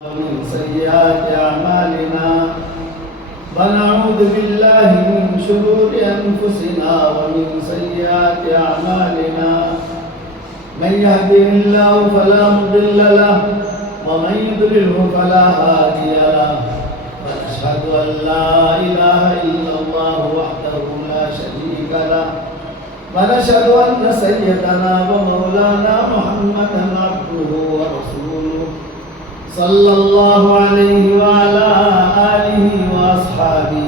ومن سيئات أعمالنا ونعوذ بالله من شرور أنفسنا ومن سيئات أعمالنا من يهده الله فلا مضل له ومن يضلله فلا هادي له ونشهد أن لا إله إلا الله وحده لا شريك له ونشهد أن سيدنا ومولانا محمدا عبده ورسوله صلى الله عليه وعلى آله وأصحابه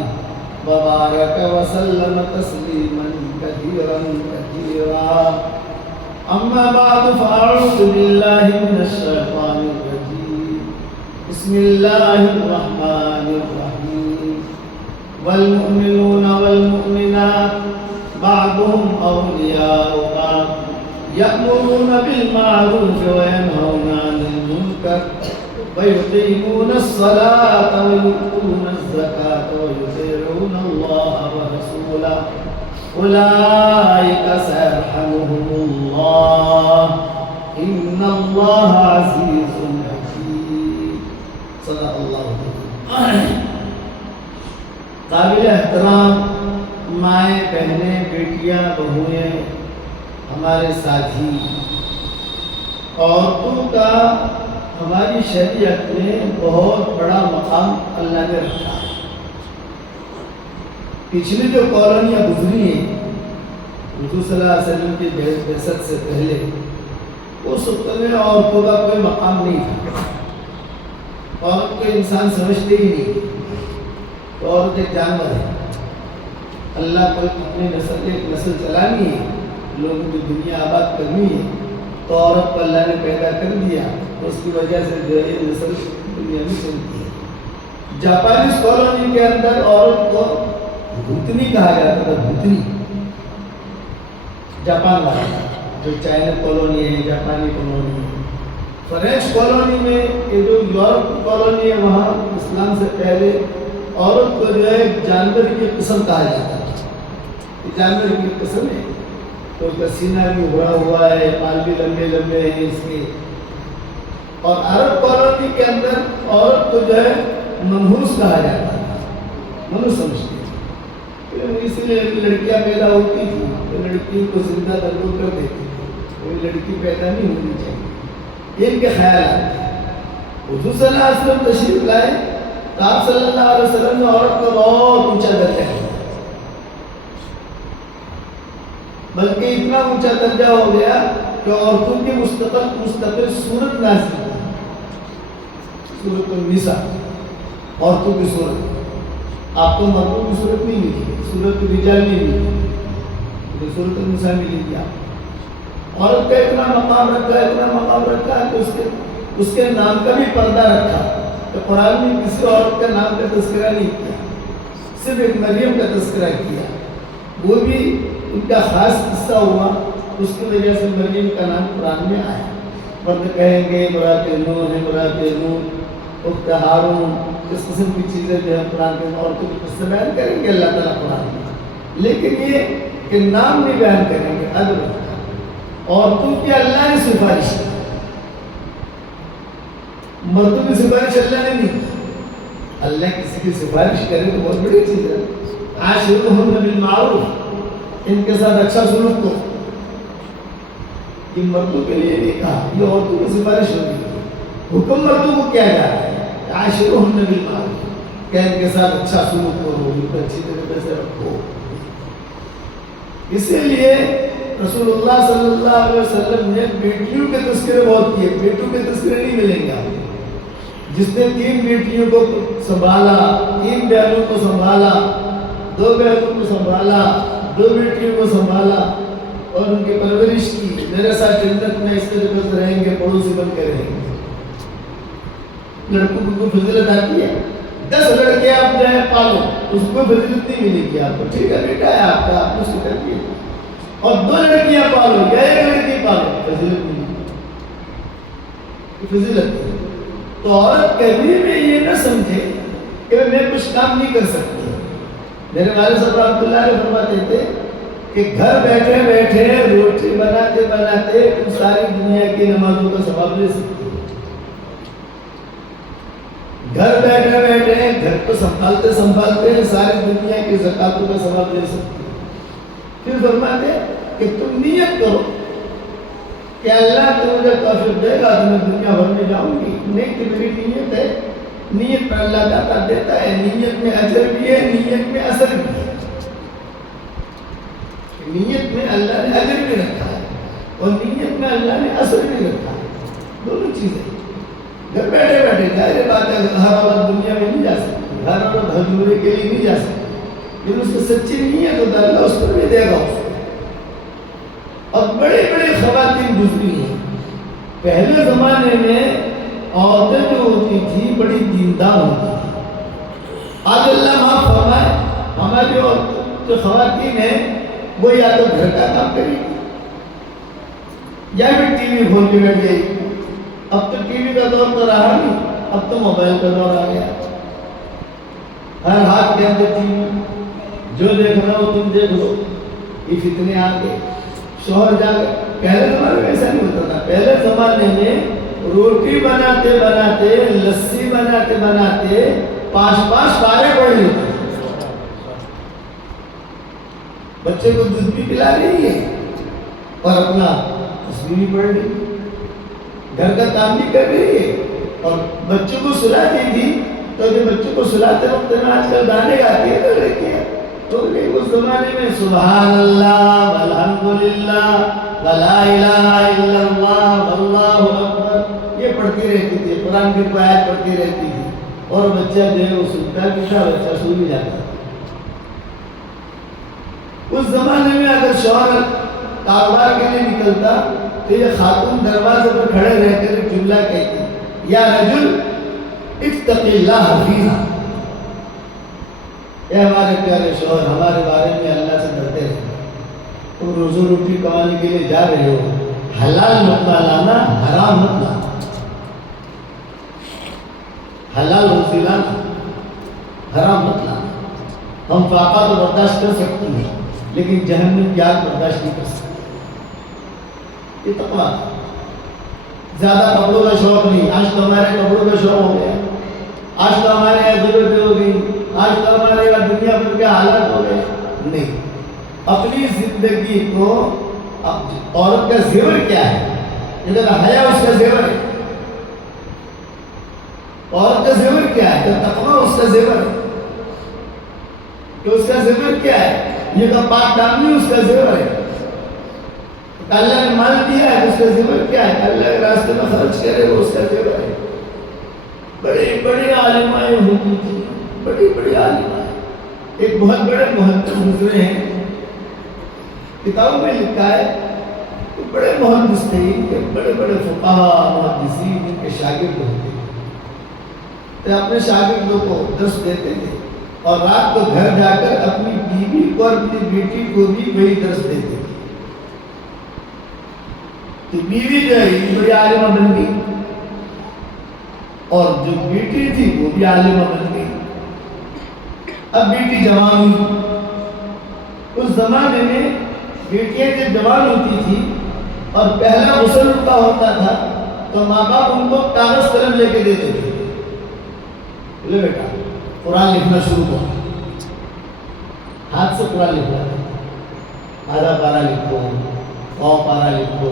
وبارك وسلم تسليما كثيرا كثيرا أما بعد فأعوذ بالله من الشيطان الرجيم بسم الله الرحمن الرحيم والمؤمنون والمؤمنات بعضهم أولياء بعض يأمرون بالمعروف وينهون عن المنكر ويقيمون الصلاة ويؤتون الزكاة ويطيعون الله ورسوله أولئك سيرحمهم الله إن الله عزيز حكيم صدق الله العظيم. قابل احترام مائیں بہنیں بیٹیاں بہویں ہمارے ساتھی، عورتوں کا ہماری شریعت میں بہت بڑا مقام اللہ نے رکھا ہے. پچھلی جو کالونیاں گزری ہیں حضور صلی اللہ علیہ وسلم کی بعثت سے پہلے، اس وقت میں عورتوں کا کوئی مقام نہیں تھا. عورت کو انسان سمجھتے ہی نہیں. عورت ایک جانور ہے. اللہ کو اپنی ایک نسل چلانی ہے، لوگوں کی دنیا آباد کرنی ہے، تو عورت کو اللہ نے پیدا کر دیا. اس کی وجہ سے جو ہے نسل دنیا میں چلتی ہے. جاپانیز کالونی کے اندر عورت کو بھوتنی کہا جاتا تھا. بھوتنی جاپان والا جو چائنا کالونی ہے، جاپانی کالونی ہے. فرینچ کالونی میں یہ جو یورپ کالونی ہے، وہاں اسلام سے پہلے عورت کو جو ہے جانور کی قسم کہا جاتا ہے. جانور کی قسم ہے تو اس کا سینہ بھی اڑا ہوا ہے، پال بھی لمبے لمبے ہیں اس کے. اور عرب کالونی کے اندر عورت کو جو ہے منحوس کہا جاتا ہے. منحوس سمجھتے ہیں، اس لیے لڑکیاں پیدا ہوتی تھی تو لڑکی کو زندہ درگور کر دیتی تھی. کوئی لڑکی پیدا نہیں ہونی چاہیے، ان کے خیالات تھے. حضور صلی اللہ علیہ وسلم تشریف لائے تو آپ صلی اللہ علیہ وسلم نے عورت کا بہت اونچا درجہ ہے، بلکہ اتنا اونچا درجہ ہو گیا کہ عورتوں کی مستقل صورت نازل ہوئی. صورت النساء، عورتوں کی صورت. آپ کو مردوں کی صورت نہیں ملی، صورت رجال نہیں ملی، صورت النساء ملی گی. عورت کا اتنا مقام رکھا ہے، اتنا مقام رکھا ہے کہ اس کے نام کا بھی پردہ رکھا. تو قرآن میں کسی عورت کا نام کا تذکرہ نہیں کیا، صرف ایک مریم کا تذکرہ کیا. وہ بھی ان کا خاص قصہ ہوا، اس کی وجہ سے مریم کا نام قرآن میں آیا. مرد کہیں گے امرأۃ نوح، امرأۃ نوح، اخت ہارون، اس قسم کی چیزیں جو ہے قرآن کے عورتوں کی قصہ بیان کریں گے اللہ تعالیٰ قرآن میں. لیکن یہ کہ نام نہیں بیان کریں گے. ادب عورتوں کی اللہ نے سفارش کی، مردوں کی سفارش اللہ نے نہیں. اللہ کسی کی سفارش کرے تو بہت بڑی چیز ہے. عاشرہن بالمعروف، ان کے ساتھ اچھا سلوک کرو. یہ مردوں کے لیے نہیں کہا، یہ عورتوں کی سفارش ہوگی. حکم مردوں کو کیا جا رہا ہے؟ عاشرہن بالمعروف، کہ ان کے ساتھ اچھا سلوک کرو، ان کو اچھی طریقے سے رکھو. اسی لیے رسول اللہ صلی اللہ علیہ وسلم نے بیٹیوں کے تذکرے بہت کیے. بیٹوں کے تذکرے نہیں ملیں گے آپ. جس نے 3 بیٹیوں کو سنبھالا، 3 بہنوں کو سنبھالا، 2 بہنوں کو سنبھالا، 2 بیٹیوں کو سنبھالا اور ان کی پرورش کی، میرے ساتھ جنت میں اس طریقے سے رہیں گے، پڑوسی بن کے رہیں گے. لڑکوں کو فضیلت آتی ہے. 10 لڑکے آپ جو ہے پالو، اس کو فضیلت نہیں ملے گی آپ کو. ٹھیک ہے بیٹا ہے آپ کا، آپ نے اس کی تربیت. اور 2 لڑکیاں پالو یا 1 لڑکی پالو، فضیلت نہیں ملے. فضیلت ہے. تو عورت کبھی بھی یہ نہ سمجھے کہ میں کچھ کام نہیں کر سکتی. میرے والد صاحب رحمۃ اللہ علیہ فرماتے تھے کہ گھر بیٹھے بیٹھے روٹی بناتے بناتے تم ساری دنیا کی نمازوں کا ثواب لے سکتے ہو. گھر بیٹھے بیٹھے گھر کو سنبھالتے سنبھالتے ساری دنیا کی زکاتوں کا ثواب دے سکتے ہیں۔ پھر فرماتے کہ تم نیت کرو کہ اللہ تو مجھے توفیق دے گا تو میں دنیا بھر میں جاؤں گی، نہیں کہ میری نیت ہے، نیت میں اللہ داتا دیتا ہے، نیت میں اجر بھی ہے، نیت میں اثر بھی ہے، نیت میں اللہ نے اجر بھی رکھا ہے اور نیت میں اللہ نے اثر بھی رکھا ہے، دونوں چیزیں۔ گھر بیٹھے بیٹھے ظاہر بات ہے ہر عورت دنیا میں نہیں جا سکتی، ہر عورت حضور کے لیے نہیں جا سکتی، لیکن اس کی سچی نیت ہوتا ہے اللہ اس پر بھی دے گا اس کو۔ اور بڑے بڑے خواتین گزری ہیں، پہلے زمانے میں عورتیں جو ہوتی تھی بڑی دیندار ہوتی تھی۔ آج اللہ معاف فرمائے ہماری جو خواتین ہیں وہ یا تو گھر کا کام کرے گی یا پھر ٹی وی کھول کے بیٹھ جائے گی۔ اب تو ٹی وی کا دور تو رہا نہیں، اب تو موبائل کا دور آ گیا، ہر ہاتھ کے اندر ٹی وی، جو دیکھنا ہو تم دیکھ لو، یہ فتنے آ گئے۔ شوہر جا گئے، پہلے زمانے میں ایسا نہیں ہوتا تھا، پہلے زمانے میں روٹی بناتے بناتے لسی بناتے بناتے 5 پارے پڑھ لیتے، بچے کو دودھ بھی پلا رہی ہے اور اپنا تسبیح بھی پڑھ رہی ہے، گھر کا کام بھی کر رہی ہے اور بچوں کو سلاتی تھی تو جو بچوں کو سلاتے وقت میں آج کل گانے گاتی ہے تو رہتی ہے، تو اس زمانے میں سبحان اللہ والحمدللہ ولا الہ الا اللہ واللہ اکبر یہ پڑھتی رہتی تھی، قرآن کی آیت پڑھتی رہتی تھی اور بچہ جو ہے وہ سنتا بھی تھا، بچہ سو بھی جاتا تھا۔ اس زمانے میں اگر شوہر کاروبار کے لیے نکلتا تو یہ خاتون دروازے پر کھڑے رہ کر ایک جملہ کہتی، یا رجل اتق اللہ فینا، اے ہمارے پیارے شوہر ہمارے بارے میں اللہ سے ڈرتے رہے، تم روزی روٹی کمانے کے لیے جا رہے ہو، حلال مت لانا حرام مت لانا، حلال روزی لانا حرام مت لانا۔ ہم فاقہ تو برداشت کر سکتے ہیں لیکن جہنم کی آگ برداشت نہیں کر سکتے، یہ تقویٰ ہے۔ زیادہ کپڑوں کا شوق نہیں، آج تو ہمارے کپڑوں کا شوق ہو گیا، آج تو ہمارے یہاں ضرورتیں ہو گئی، آج تو ہمارے یہاں دنیا بھر کے حالات ہو گئے۔ نہیں، اپنی زندگی کو عورت کا زیور کیا ہے؟ اگر حیا اس کا زیور ہے، عورت کا زیور کیا ہے؟ تقویٰ اس کا زیور ہے، کہ اس کا زیور کیا ہے؟ یہ تو پاک دامنی اس کا زیور ہے، اللہ نے مال دیا ہے اس کا زیور کیا ہے؟ اللہ کے راستے میں خرچ کرے وہ اس کا زیور ہے۔ بڑی بڑی عالمائیں ہوتی تھی، بڑی بڑی عالمائیں، ایک بہت بڑے محدث گزرے ہیں، کتابوں میں لکھا ہے کہ بڑے محدث تھے، کہ بڑے بڑے فقہاء محدثین ان کے شاگرد ہوتے تھے، تو اپنے شاگردوں کو درس دیتے تھے اور رات کو گھر جا کر اپنی بیوی کو اور اپنی بیٹی کو بھی وہی درس دیتے تھے، تو بیوی جو ہے بڑی عالمہ بن گئی اور جو بیٹی تھی وہ بھی عالمہ بن گئی۔ اب بیٹی جوان ہوئی، اس زمانے میں بیٹیاں جب جوان ہوتی تھی اور پہلا غسل ان کا ہوتا تھا تو ماں باپ ان کو کاغذ قلم لے کے دیتے تھے، لے بیٹا قرآن لکھنا شروع کر، ہاتھ سے قرآن لکھنا، آدھا پارا لکھو، پاؤ پارا لکھو،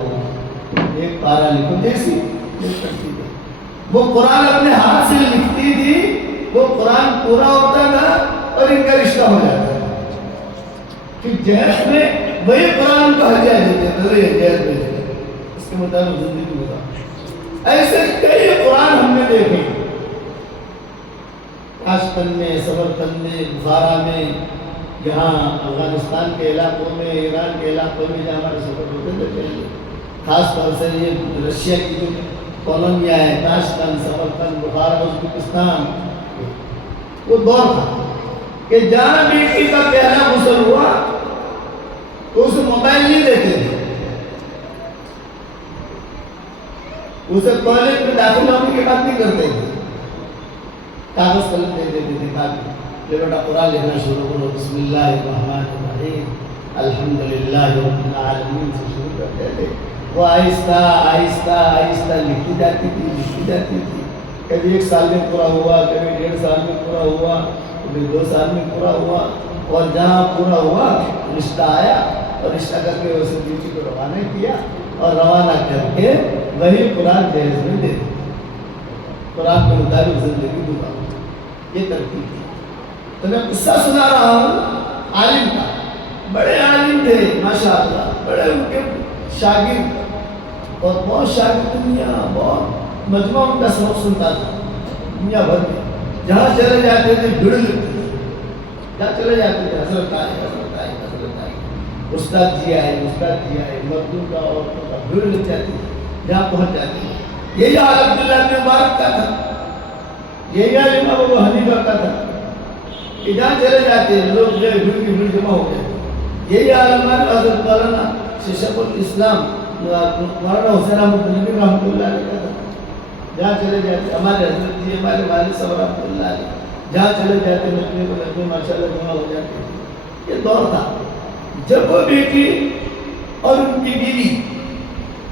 ایک پارا لکھو، جیسی کرتی تھی وہ قرآن اپنے ہاتھ سے لکھتی تھی، وہ قرآن پورا ہوتا تھا اور ان کا رشتہ ہو جاتا تھا، پھر جہیز میں وہی قرآن کو ہدیہ دیتے تھے، جہیز میں اس کے مطابق زندگی ہوتا۔ ایسے کئی قرآن ہم نے دیکھے، تاشقند میں، سمرقند میں، بخارا میں، یہاں افغانستان کے علاقوں میں، ایران کے علاقوں میں جہاں ہمارے سفر ہوتے تھے پہلے، خاص طور سے یہ رشیا کی جو کالونیا ہے، تاشقند، سمرقند، بخارا، ازبکستان، وہ دور تھا کہ جہاں بیٹی کا پہلا غسل ہوا تو اسے موبائل نہیں دیتے تھے، اسے کالج میں داخل ہونے کے بعد نہیں کرتے تھے، کاغذ قلم دے دیتے تھے، تاکہ یہ بیٹا قرآن لکھنا شروع کرو، بسم اللہ الرحمن الرحیم الحمدللہ رب العالمین سے شروع کرتے تھے، وہ آہستہ آہستہ آہستہ لکھی جاتی تھی، کبھی 1 سال میں پورا ہوا، کبھی 1.5 سال میں پورا ہوا، کبھی 2 سال میں پورا ہوا، اور جہاں پورا ہوا رشتہ آیا اور رشتہ کر کے اسے بیٹی کو روانہ کیا اور روانہ کر کے وہی قرآن جہیز میں دے دیا، قرآن کے مطابق زندگی گزارو، یہ ترتیب تھی۔ تو میں قصہ سنا رہا ہوں عالم کا، بڑے عالم تھے ماشاءاللہ، بڑے ان کے شاگرد، اور بہت شاگرد دنیا، بہت مجموعہ ان کا سبق سنتا تھا دنیا بھر میں، جہاں چلے جاتے تھے بھیڑ لگتی تھی، جہاں چلے جاتے تھے حضرت آئے، حضرت آئے، حضرت آئے، استاد جی آئے، استاد جی آئے، مردوں کا عورتوں کا بھیڑ لگ جاتی تھی، جہاں پہنچ جاتے تھے۔ یہی حال عبداللہ بن مبارک کا تھا، یہی حال امام ابو حنیفہ کا تھا، کہ جہاں چلے جاتے ہیں لوگ جو بھیڑ کی بھیڑ جمع ہو گئے۔ یہی حال ہمارے حضرت مولانا شیخ الاسلام مولانا حسین احمد ندوی رحمۃ اللہ علیہ کا تھا، جہاں چلے جاتے ہمارے حضرت جی، ہمارے والد صاحب رحمۃ اللہ علیہ، جہاں چلے جاتے نچنے کو نچنے ماشاءاللہ جمع ہو جاتے تھے۔ یہ دور تھا جب وہ بیٹی اور ان کی بیوی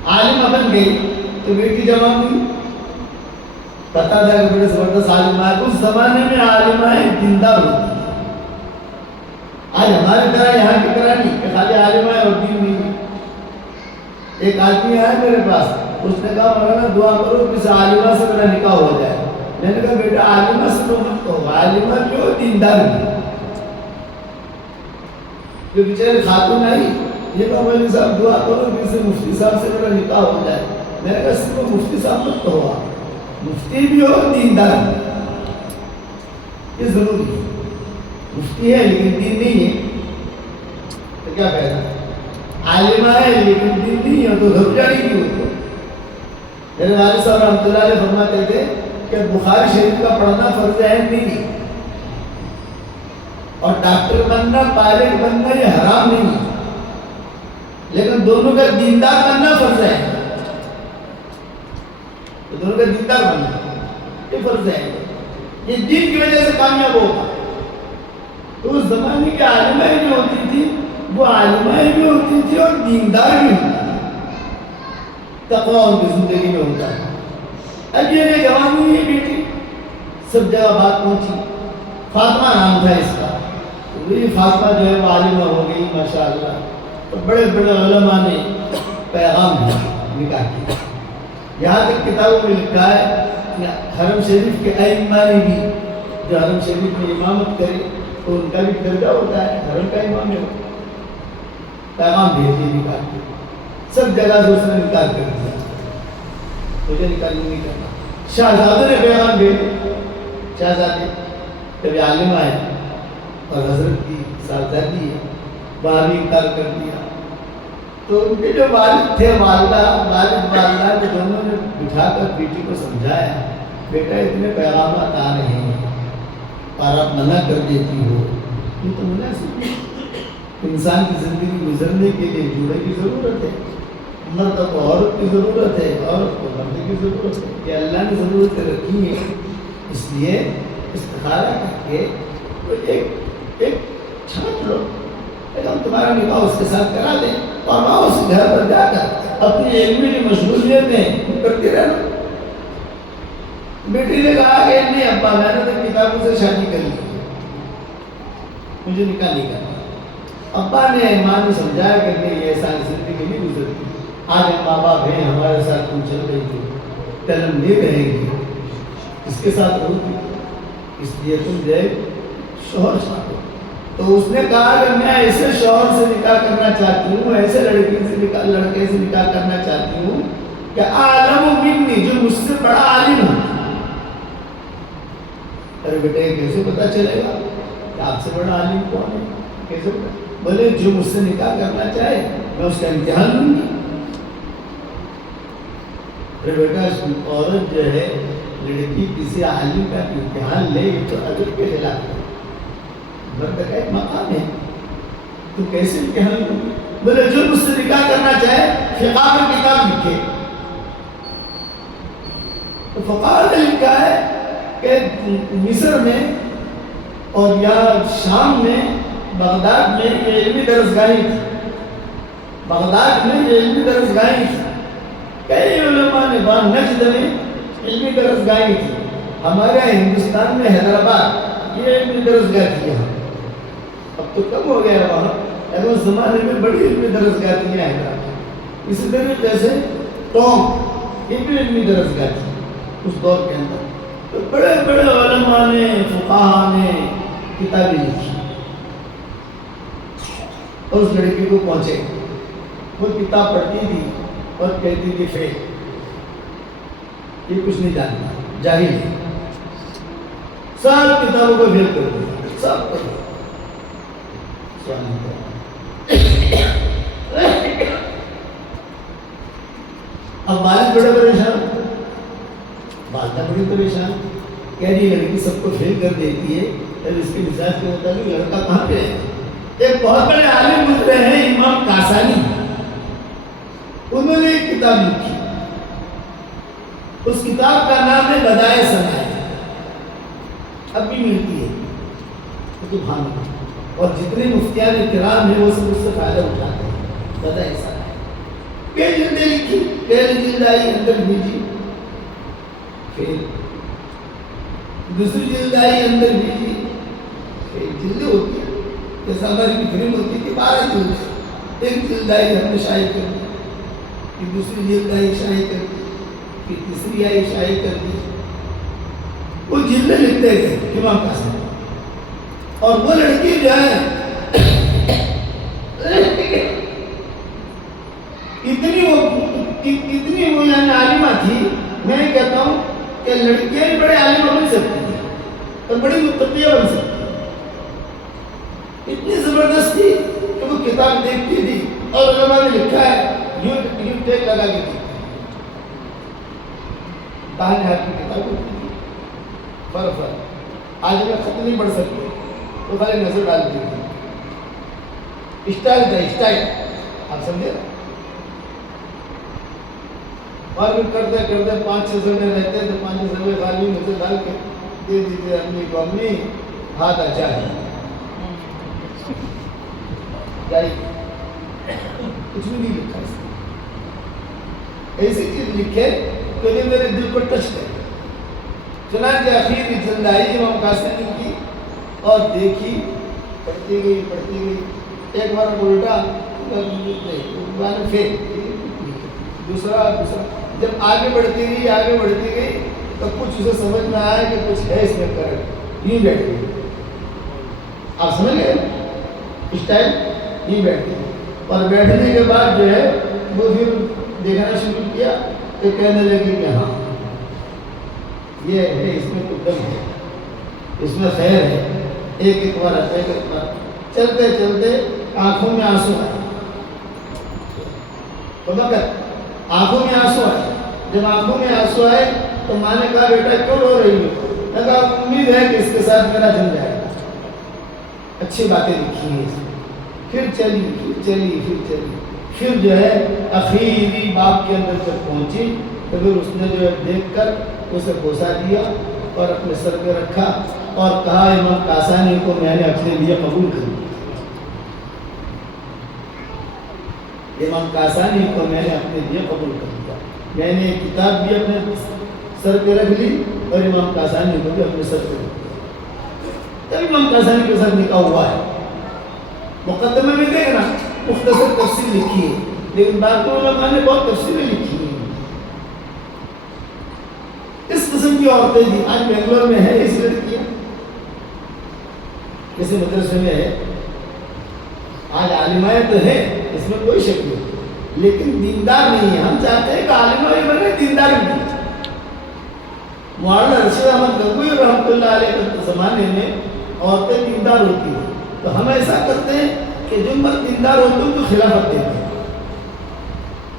عالمہ بن گئی تو بیٹی جمع ہوئی، پتا تھا کہ بڑے زبردست عالمہ ہے۔ اس زمانے میں عالمائیں دیندار ہوتی تھی، آج ہمارے طرح یہاں کی طرح نہیں کہ خالی عالمائیں اور دین نہیں۔ ایک آدمی آیا میرے پاس، اس نے کہا مولانا دعا کرو کسی عالمہ سے میرا نکاح ہو جائے۔ میں نے کہا بیٹا عالمہ سے تو مت کہو، عالمہ کیوں، دیندار نہیں۔ جو بیچارے خاتون آئی، یہ کہا مولوی صاحب دعا کرو کسی مفتی صاحب سے میرا نکاح ہو جائے۔ میں نے کہا صرف مفتی صاحب مت کہو، مفتی بھی ہو دیندار، یہ ضروری ہے۔ مفتی ہے لیکن دین نہیں ہے تو کیا فائدہ، عالمہ ہے لیکن دین نہیں ہے تو گھر جانے کی ہو۔ میرے والد صاحب رحمۃ اللہ علیہ فرماتے تھے کہ بخاری شریف کا پڑھنا فرض عین نہیں ہے، اور ڈاکٹر بننا، پائلٹ بننا یہ حرام نہیں ہے، لیکن دونوں کا دیندار بننا فرض ہے، دونوں کا دیندار بننا یہ فرض ہے، یہ دین کی وجہ سے کامیاب ہوگا۔ تو اس زمانے کی عالمائیں بھی ہوتی تھی، وہ عالمائیں بھی ہوتی تھی اور دیندار بھی ہوتی تھی، تقویٰ ان کی زندگی میں ہوتا ہے۔ اب یہ جوان ہوئی ہے بیٹی، سب جگہ بات پہنچی، فاطمہ نام تھا اس کا، یہ فاطمہ جو ہے وہ عالمہ ہو گئی ماشاءاللہ، تو بڑے بڑے علماء نے پیغام دیا نکاح کیا۔ یہاں تک کتابوں میں لکھا ہے کہ حرم شریف کے ائمہ نے بھی، جو حرم شریف میں امامت کرے تو ان کا بھی درجہ ہوتا ہے، حرم کا امام ہے، پیغام بھیج دیے نکاح کے، سب جگہ سے اس نے نکاح کر دیا، مجھے نکاح نہیں کرنا۔ شہزادے نے پیغام بھیجے، شہزادے کبھی عالمہ ہے اور حضرت کی شہزادی ہے، وہاں بھی انکار کر دیا۔ تو ان کے جو والد تھے، والدہ، والدہ کے دونوں نے بٹھا کر بیٹی کو سمجھایا، بیٹا اتنے پیغامات آ رہے ہیں اور آپ منع کر دیتی ہو، یہ تو مناسب ہے۔ انسان کی زندگی گزرنے کے لیے جوڑے کی ضرورت ہے، مرد کو عورت کی ضرورت ہے، عورت کو مرد کی ضرورت ہے، یہ اللہ نے ضرورتیں رکھی ہیں، اس لیے استخارہ کر کے ایک چھانٹ لو، ہم تمہارا نکاح اس کے ساتھ کرا دیں، اور ماں اس گھر پر جا کر اپنی علمی کی مشغولیتیں کرتی رہنا۔ بیٹی نے کہا کہ نہیں ابا، میں نے تو کتابوں سے شادی کر لی، مجھے نکاح نہیں کرنا۔ ابا نے ماں نے سمجھایا کہ نہیں، یہ ساری زندگی نہیں گزرتی، آج ہم ماں باپ ہیں، ہمارے ساتھ تم چل رہی ہو، کل ہم نہیں رہیں گے، اس کے ساتھ رہو گی، اس لیے تم جو ہے شوہر چاہو۔ تو اس نے کہا کہ میں ایسے شوہر سے نکاح کرنا چاہتی ہوں، ایسے لڑکے سے نکاح کرنا چاہتی ہوں کہ عالم منی، جو مجھ سے بڑا عالم ہو۔ ارے بیٹے کیسے پتا چلے گا کہ آپ سے بڑا عالم کون ہے، کیسے پتا؟ بولے جو مجھ سے نکاح کرنا چاہے میں اس کا امتحان لوں گی۔ ارے بیٹا عورت جو ہے، لڑکی کسی عالم کا امتحان لے تو ادب کے خلاف ہے، مرد کا ایک مقام ہے، تو کیسے امتحان لوں گی؟ بولے جو مجھ سے نکاح کرنا چاہے فقہ میں کتاب لکھے۔ تو فقہ نے لکھا ہے کہ مصر میں اور یا شام میں، بغداد میں یہ علمی درسگاہیں تھی، بغداد میں یہ علمی درسگاہیں تھی، کئی علماء نے نجد میں علمی درسگاہیں تھی، ہمارے ہندوستان میں حیدرآباد یہ علمی درسگاہ تھی یہاں، اب تو کم ہو گیا وہاں، لیکن اس زمانے میں بڑی علمی درسگاہ تھی حیدرآباد۔ اسی طریقے سے ٹونگ یہ بھی علمی درسگاہ تھی اس دور کے اندر، تو بڑے بڑے علماء نے فقہاء نے کتابیں لکھی، اور اس لڑکی کو پہنچے، وہ کتاب پڑھتی تھی اور کہتی تھی فیل، یہ کچھ نہیں جانتا، جاہل ہے، سب کتابوں کو فیل کر دیا، سب کو۔ اب والد بڑے پریشان، والدہ بڑی پریشان، کہہ رہی لڑکی سب کو فیل کر دیتی ہے، تب اس کے مزاج کے مطابق لڑکا کہاں پہ ہے؟ ایک بہت بڑے عالم گزرے ہیں امام کاسانی، انہوں نے ایک کتاب لکھی، اس کتاب کا نام ہے بدائع ثنائے، اب بھی ملتی ہے سبحان اللہ، اور جتنے مفتیان کرام ہیں وہ سب اس سے فائدہ اٹھاتے ہیں۔ بدائع ثنائے کئی جلدیں لکھی، پہلی جلد آئی اندر بھیجی پھر دوسری جلد آئی اندر بھیجی، پھر جلدیں ہوتی ہیں جیسا ہماری فلم ہوتی ہے کہ 12 جلد، ایک جلد آئی ہم نے شائع کر دی، پھر دوسری جلد آئی شائع کر دی، پھر تیسری آئی شائع کر دی، وہ جلدیں لکھتے گئے امام قاسم، اور وہ لڑکی جو ہے اتنی وہ یعنی عالمہ تھی، میں کہتا ہوں کہ لڑکیاں بھی بڑے عالمہ بن سکتی ہیں اور بڑی متقیہ بن سکتی ہیں، اتنی زبردست تھی کہ وہ کتاب دیکھتی تھی اور علماء نے لکھا ہے یوں ٹیک لگا کے دیکھتی، داہنے ہاتھ کی کتاب ہوتی تھی، فرق آج میں خط نہیں پڑھ سکتے تو خالی نظر ڈال دی تھی، اسٹائل تھا اسٹائل، آپ سمجھے، اور پھر کرتے کرتے 5-6 سمے رہتے تو 5 سمے خالی نظر ڈال کے دے دیتے امی کو، امی ہاتھ اچھا ہے، کچھ بھی نہیں لکھا اس نے، ایسی چیز لکھے کہ یہ میرے دل کو ٹچ کرے۔ چنانچہ آخری جلد آئی امام قاسم کی اور دیکھی، پڑھتی گئی، ایک بار الٹا نہیں پھر دوسرا، جب آگے بڑھتی گئی تو کچھ اسے سمجھ میں آیا کہ کچھ ہے اس میں کر، یوں بیٹھ گئی، آپ سمجھ گئے اسٹائل، یوں بیٹھ گئی، اور بیٹھنے کے بعد جو ہے وہ پھر دیکھنا شروع کیا تو کہنے لگی کہ ہاں یہ ہے، اس میں کچھ دم ہے، اس میں خیر ہے، ایک بار چلتے چلتے آنکھوں میں آنسو آئے، تو آنکھوں میں آنسو آئے، جب آنکھوں میں آنسو آئے تو ماں نے کہا بیٹا کیوں رو رہی ہو؟ میں نے کہا امید ہے کہ اس کے ساتھ میرا جم جائے گا، اچھی باتیں لکھی ہیں اس میں، پھر چلی، پھر جو ہے اخیری باب کے اندر جب پہنچی تو پھر اس نے جو ہے دیکھ کر اسے بوسہ دیا اور اپنے سر پہ رکھا اور کہا امام قاسانی کو میں نے اپنے لیے قبول کر لیا، امام قاسانی کو میں نے اپنے لیے قبول کر لیا، میں نے ایک کتاب بھی اپنے سر پہ رکھ لی اور امام قاسانی کو بھی اپنے سر پہ رکھ لیا، تب امام قاسانی کے ساتھ نکاح ہوا ہے۔ مقدمے میں دیکھنا مختصر تفصیل لکھی ہے، لیکن باقی علماء نے بہت تفصیلیں لکھی ہیں۔ اس قسم کی عورتیں تھیں، آج بنگلور میں ہے اس لڑکیاں، کسی مدرسے میں ہے، آج عالمائیں تو ہے، اس میں کوئی شک نہیں، لیکن دیندار نہیں ہے۔ ہم چاہتے ہیں کہ عالمہ بھی بنے، دیندار بھی بنے۔ مولانا رشید احمد گنگوئی رحمۃ اللہ علیہ کے زمانے میں عورتیں دیندار ہوتی ہیں، تو ہم ایسا کرتے ہیں کہ جو مرد دیندار ہوتے ہیں تو خلافت دیتے ہیں،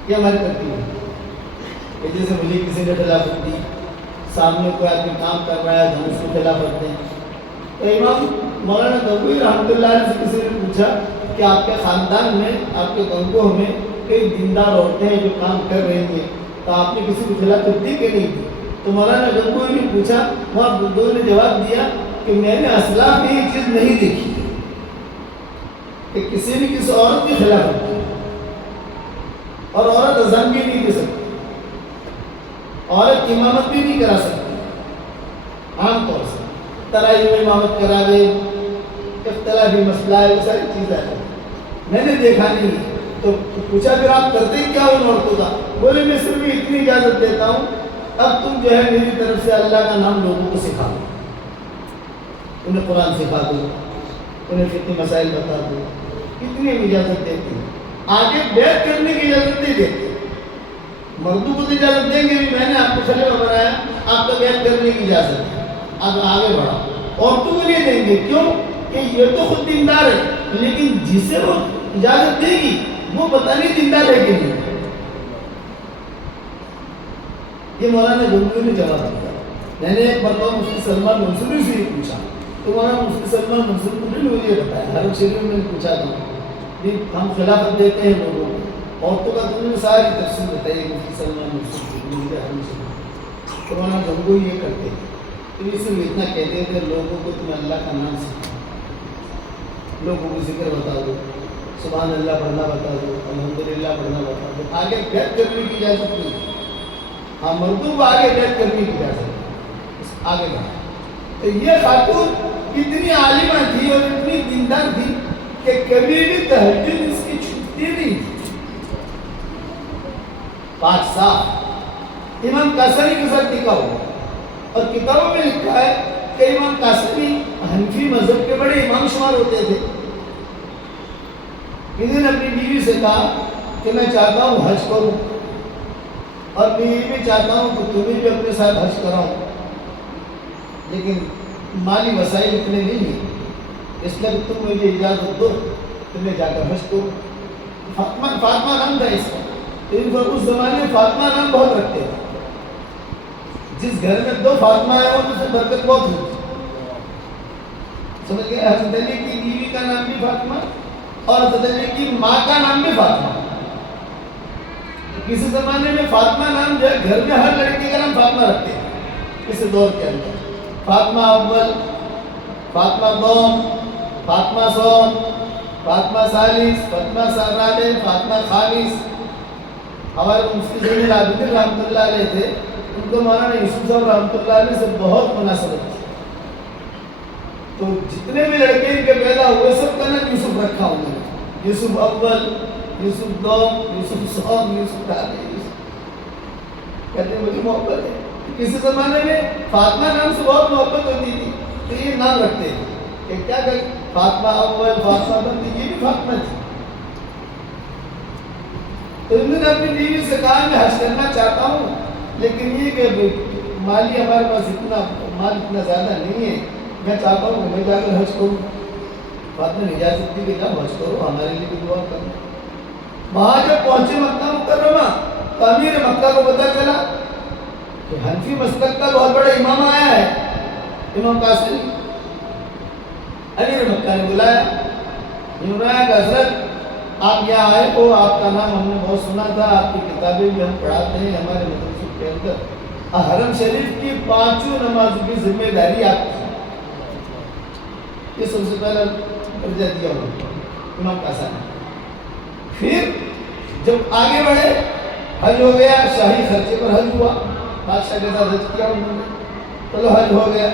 یہ ہماری ترتیب ہے کہ جیسے مجھے کسی نے خلافت دی، سامنے کوئی آدمی کام کر رہا ہے تو ہم اس کو خلافت دیں۔ تو امام مولانا گنگوئی رحمۃ اللہ علیہ سے کسی نے پوچھا کہ آپ کے خاندان میں، آپ کے گنگوہ میں کئی دیندار عورتیں ہیں جو کام کر رہی ہیں، تو آپ نے کسی کو خلافت دی کہ نہیں دی؟ تو مولانا گنگوئی نے پوچھا، وہاں گنگوئی نے جواب دیا کہ میں نے اسلاف میں یہ چیز نہیں دیکھی کہ کسی نے کسی عورت کی خلافت کی، اور عورت اذان بھی نہیں دے سکتی، عورت امامت بھی نہیں کرا سکتی، عام طور سے ترائی میں امامت کرا دے، اختلافی مسئلہ ہے، وہ ساری چیزیں ہیں، میں نے دیکھا نہیں. تو پوچھا پھر آپ کرتے کیا ان عورتوں کا؟ بولے میں صرف اتنی اجازت دیتا ہوں اب تم جو ہے میری طرف سے اللہ کا نام لوگوں کو سکھا دو، انہیں قرآن سکھا دو، انہیں فقہی مسائل بتا دو، اتنی اجازت دیتی ہوں. آگے بیعت کرنے کی اجازت نہیں دیتے. مردوں کو تو اجازت دیں گے بھی میں نے آپ کو خلیفہ بنایا، آپ کو بیعت کرنے کی اجازت ہے، اب آگے بڑھا. عورتوں کو نہیں دیں گے. کیوں؟ کہ یہ تو خود دیندار ہے، لیکن جسے وہ اجازت دے گی وہ پتہ نہیں دیندار ہے کہ نہیں. یہ مولانا گنگوئی نے جواب دیا. میں نے ایک مرتبہ مفتی سلمان منصوری سے یہ پوچھا تو مولانا مفتی سلمان منصوری نے مجھے بتایا، حرم شریف میں پوچھا تھا کہ ہم خلافت دیتے ہیں لوگوں کو، عورتوں کا تم نے ساری تفصیل بتائی مفتی سلمان منصوری مجھے حرم شریف. تو مولانا گنگوئی یہ کرتے تھے تو یہ صرف اتنا کہتے تھے لوگوں کو تم اللہ کا نام سکھاؤ، لوگوں کو ذکر بتا دو، سبحان اللہ پڑھنا بتا دو، الحمدللہ پڑھنا بتا دو. آگے بیعت کرنے کی اجازت نہیں. ہاں مردوں کو آگے بیعت کرنے کی اجازت ہے، آگے بڑھا. تو یہ خاتون اتنی عالمہ تھی اور اتنی دیندار تھی کہ کبھی بھی تہجد اس کی چھٹتی نہیں تھی. پاک صاحب امام قاسمی کے ساتھ لکھا ہوا اور کتابوں میں لکھا ہے کہ امام قاسمی حنفی مذہب کے بڑے امام شمار ہوتے تھے. کسی نے اپنی بیوی سے کہا کہ میں چاہتا ہوں حج کروں اور بیوی بھی چاہتا ہوں کہ تمہیں بھی اپنے ساتھ حج کراؤں، لیکن مالی وسائل اتنے نہیں ہیں، اس لیے تم مجھے اجازت دو کہ میں جا کر حج کروں. فاطمہ نام تھا اس کا. تو اس زمانے میں فاطمہ نام بہت رکھتے تھے. جس گھر میں دو فاطمہ ہے ان سے برکت بہت ہوتی. سمجھ گئے؟ حضرت علی کی بیوی کا نام بھی فاطمہ اور حضرت علی کی ماں کا نام بھی فاطمہ. کسی زمانے میں فاطمہ نام جو ہے گھر میں ہر لڑکی کا نام فاطمہ رکھتے ہیں. اس دور کے اندر فاطمہ اول، فاطمہ دوم، فاطمہ سوم، فاطمہ ثالث، فاطمہ رابع، فاطمہ خامس. ہمارے مفتی زین العابدین رحمۃ اللہ علیہ تھے، ان کو مولانا یوسف صاحب رحمۃ اللہ علیہ سے بہت مناسبت تھی. تو جتنے بھی لڑکے ان کے پیدا ہوئے سب کا نام یوسف رکھا انہوں نے. یوسف اول، یوسف دوم، یوسف سوم، یوسف رابع. کہتے ہیں مجھے محبت ہے. کسی زمانے میں فاطمہ نام سے بہت محبت ہوتی تھی تو یہ نام رکھتے ہیں کہ کیا کہ فاطمہ اول، فاطمہ بنتی، یہ بھی فاطمہ تھی. تو انہوں نے اپنی بیوی سے کہا میں حج کرنا چاہتا ہوں، لیکن یہ کہ مالی ہمارے پاس مال اتنا زیادہ نہیں ہے، میں چاہتا ہوں کہ میں جا کر حج کروں. فاطمہ نے اجازت دی کہ جب حج کرو، ہمارے لیے بھی دعا کرنا. وہاں جب پہنچے مکہ مکرمہ تو امیر مکہ کو پتہ چلا کہ حنفی مسلک کا بہت بڑا امام آیا ہے، امام قاسمی. امیر مکہ نے بلایا کہ حضرت آپ یہاں آئے ہو، آپ کا نام ہم نے بہت سنا تھا، آپ کی کتابیں بھی ہم پڑھاتے ہیں ہمارے مدرسے کے اندر، حرم شریف کی 5 نمازوں کی ذمہ داری آپ کی. یہ سب سے پہلا درجہ دیا ہوا امام قاسمی. پھر جب آگے بڑھے حج ہو گیا، شاہی خرچے پر حج ہوا، بادشاہ کے ساتھ حج کیا انہوں نے، چلو حج ہو گیا.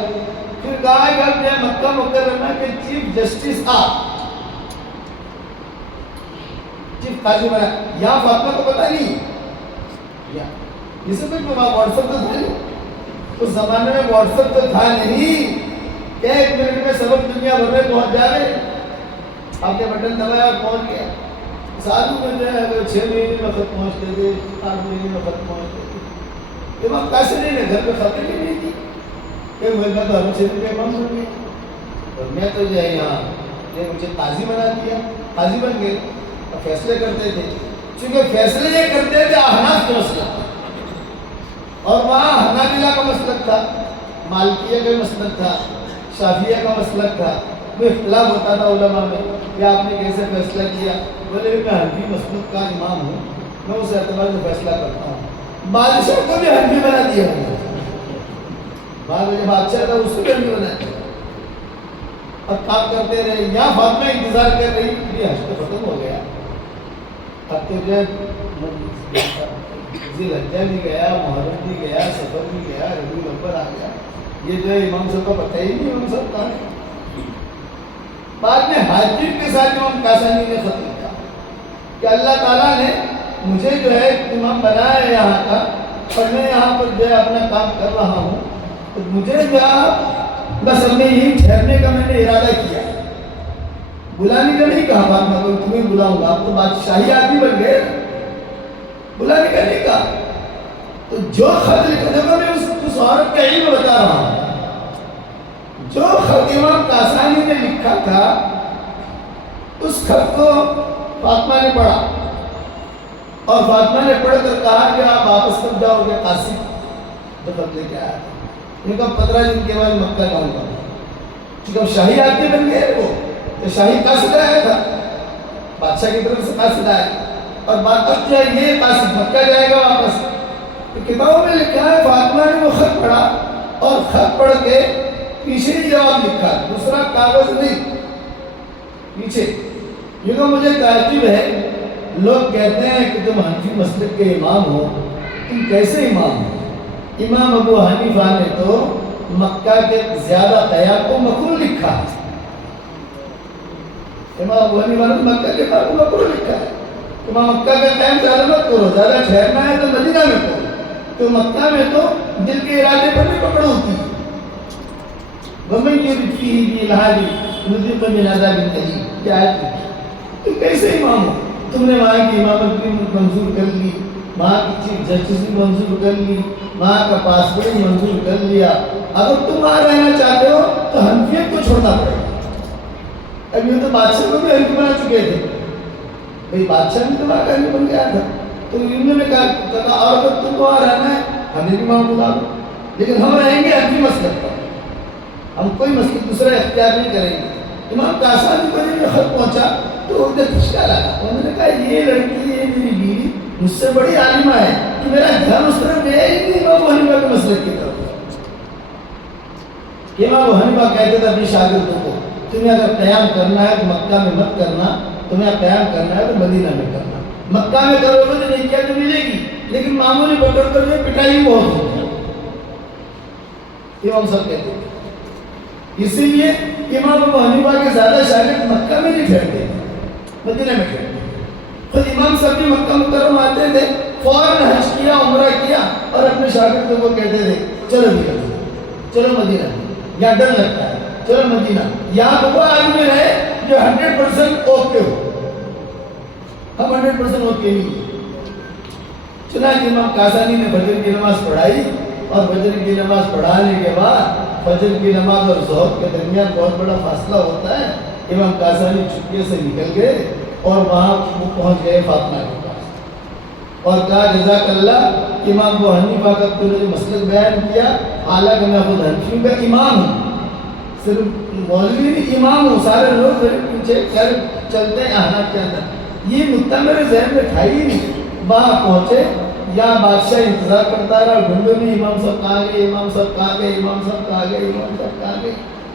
پھر کہا کہ اب میں مکہ مکرمہ کے چیف جسٹس چیف قاضی بنا. یہاں فاطمہ کو پتہ نہیں، یہ سب کچھ واٹس ایپ تو تھا نہیں اس زمانے میں، واٹس ایپ تو تھا نہیں کہ 1 منٹ میں سبق دنیا بھر میں پہنچ جائے. آپ نے بٹن دبایا اور پہنچ گیا. سالوں میں جو ہے 6 مہینے میں خط پہنچتے تھے، 8 مہینے میں خط پہنچتے تھے. امام قاسمی نے گھر پہ خط بھی نہیں کی کہ میں تو حرم شریف کے امام بن گیا اور میں تو جو ہے یہاں یہ مجھے قاضی بنا دیا. قاضی بن گئے اور فیصلے کرتے تھے. چونکہ فیصلے یہ کرتے تھے احناف کا مسلک اور وہاں حنابلہ کا مسلک تھا، مالکیہ کا مسلک تھا، شافعیہ کا مسلک تھا. وہ اختلاف ہوتا تھا علماء میں کہ آپ نے کیسے فیصلہ کیا. بولے میں حنفی مسلک کا امام ہوں، میں اس اعتبار سے فیصلہ کرتا ہوں. بادشاہ کو بھی حنفی بنا دیا ہوں. بعد میں بادشاہ تھا اس کو بھی حنفی بنا دیا اور کام کرتے رہے. یہاں فاطمہ انتظار کر رہی کہ حج تو ختم ہو گیا، اب تو جو ذی الحجہ بھی گیا، محرم بھی گیا، سفر بھی گیا، ربیع الاول آ گیا. یہ جو ہے امام صاحب کو پتہ ہی نہیں امام صاحب کہاں ہے. بعد میں حاجب کے ساتھ امام کاسانی نے خط لکھا کہ اللہ تعالیٰ نے مجھے جو ہے امام بنایا ہے یہاں کا، اور میں یہاں پر جو ہے اپنا کام کر رہا ہوں، تو مجھے جو بس ہم نے یہی ٹھہرنے کا میں نے ارادہ کیا، بلانے کا نہیں کہا. فاطمہ کو تمہیں بلاؤں گا، آپ تو بادشاہی آدمی بن گئے، بلانے کا نہیں کہا. تو جو خط لکھا تھا میں اس عورت کا علم بتا رہا ہوں، جو خط امام کاسانی نے لکھا تھا اس خط کو فاطمہ نے پڑھا، اور فاطمہ نے پڑھ کر کہا کہ آپ واپس کب جاؤ گے قاسم؟ جو خط لے کے آیا تھا ان کا 15 دن کے بعد مکہ جاؤں گا. چونکہ شاہی آدمی بن گئے وہ، تو شاہی قاصد آیا تھا، بادشاہ کی طرف سے قاصد آیا، اور بات اب جو ہے یہ قاصد مکہ جائے گا واپس. تو کتابوں میں لکھا ہے فاطمہ نے وہ خط پڑھا، اور خط پڑھ کے پیچھے ہی جواب لکھا، دوسرا کاغذ نہیں، پیچھے. یہ تو مجھے تعجب ہے، لوگ کہتے ہیں کہ تم حنفی مسلک کے امام ہو، تم کیسے امام ہو؟ امام ابو حنیفہ نے تو مکہ کے زیادہ قیام کو مکروہ لکھا ہے. امام ابو حنیفہ نے مکہ کے قیام کو مکروہ لکھا ہے. تمہیں مکہ کا قیام زیادہ مت کرو، زیادہ ٹھہرنا ہے تو مدینہ میں کرو. تو مکہ میں تو دل کے ارادے پر بھی پکڑ ہوتی ہے. وَمَنْ يُرِدْ فِيهِ بِإِلْحَادٍ نُذِقْهُ مِنْ عَذَابٍ أَلِيمٍ. کیا ہے تم کیسے امام ہو؟ تم نے وہاں کی امامت بھی منظور کر لی، وہاں کی چیف جسٹس بھی منظور کر لی، وہاں کا پاسپورٹ منظور کر لیا. اگر تم وہاں رہنا چاہتے ہو تو حنفیت کو چھوڑنا پڑے گا. اب یہ تو بادشاہ کو بھی حنفی بنا چکے تھے، بھئی بادشاہ بھی تو وہاں کا حنفی بن گیا تھا. تو انہوں نے کہا اور اگر تم کو وہاں رہنا ہے ہمیں بھی وہاں بلا دو، لیکن ہم رہیں گے حنفی مسلک پر، ہم کوئی مسلک دوسرا اختیار نہیں کریں گے. امام کاسانی کو جب یہ خط پہنچا تو انہیں کھچکا لگا. انہوں نے کہا یہ لڑکی، یہ میری بیوی مجھ سے بڑی عالمہ ہے کہ میرا دھیان اس طرف گیا ہی نہیں امام ابو حنیفہ کے مسلک کی طرف. کہ امام ابو حنیفہ کہتے تھے اپنے شاگردوں کو تمہیں اگر قیام کرنا ہے تو مکہ میں مت کرنا، تمہیں قیام کرنا ہے تو مدینہ میں کرنا. مکہ میں کرو گے تو نیکیاں تو ملے گی، لیکن معمولی پکڑ کر جو پٹائی بہت ہوگی. امام صاحب کہتے ہیں اسی لیے امام ابو حنیفہ کے زیادہ شاگرد مکہ میں نہیں ٹھہرتے، مدینہ میں ٹھہرتے. خود امام صاحب بھی مکہ مکرمہ آتے تھے، فوراً حج کیا، عمرہ کیا، اور اپنے شاگردوں کو کہتے تھے چلو مدینہ، چلو مدینہ، یہاں ڈر لگتا ہے، چلو مدینہ. یہاں وہ آدمی رہے جو 100% اوکے ہو، ہم 100% اوکے نہیں. چنانچہ امام کاسانی نے فجر کی نماز پڑھائی، اور فجر کی نماز پڑھانے کے بعد فجر کی نماز اور ظہر کے درمیان بہت بڑا فاصلہ ہوتا ہے. امام کاسانی چھپکے سے نکل گئے اور وہاں وہ پہنچ گئے فاطمہ کے پاس، اور کہا جزاک اللہ امام ابو حنیفہ کا تو نے مسلک بیان کیا، حالانکہ میں خود حنفیوں کا امام ہوں، صرف مولوی نہیں امام ہوں. سارے لوگ میرے پیچھے چلتے ہیں احناف کے اندر. یہ نکتہ میرے ذہن میں تھا ہی نہیں. وہاں پہنچے، یہاں بادشاہ انتظار کرتا رہا ڈھونڈوں میں امام صاحب کہاں گئے، امام صاحب کہاں گئے، امام صاحب کہاں گئے، امام صاحب کہاں گئے.